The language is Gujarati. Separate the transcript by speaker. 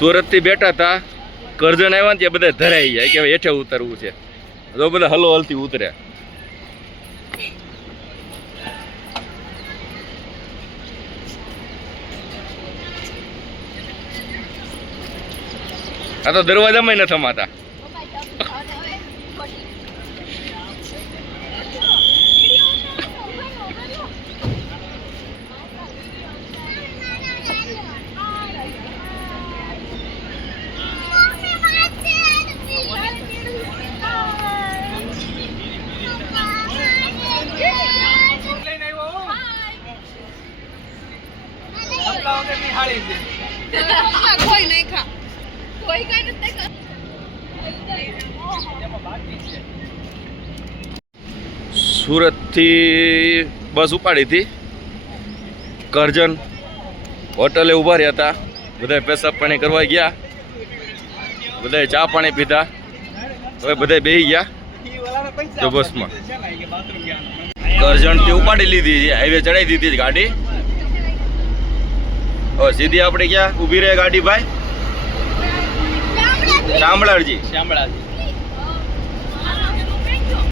Speaker 1: સુરતથી બેઠા હતા કરજણ આવ્યા ને ત્યાં બધા ધરાઈ જાય કે હેઠે ઉતરવું છે. તો બધા હલો હલતી ઉતર્યા. આ તો દરવાજામાં ન થમાતા.
Speaker 2: હપ્તા વગરની હાળી છે.
Speaker 3: કોઈ નહીં ખા. કોઈ કઈ નથી ખા.
Speaker 1: સુરતથી બસ ઉપાડી હતી. કરજણ હોટલે ઊભા રહ્યા હતા. બધા પેશાબ પાણી કરવા ગયા. બધા ચા પાણી પીધા. હવે બધા બેસી ગયા. તો બસમાં.
Speaker 2: ને.
Speaker 1: કરજણથી ઉપાડી લીધી છે. હાઈવે ચડાવી દીધી ગાડી. હવે સીધી આપણે ક્યાં? ઊભી રહે ગાડી ભાઈ. શામળાજી
Speaker 2: શામળાજી.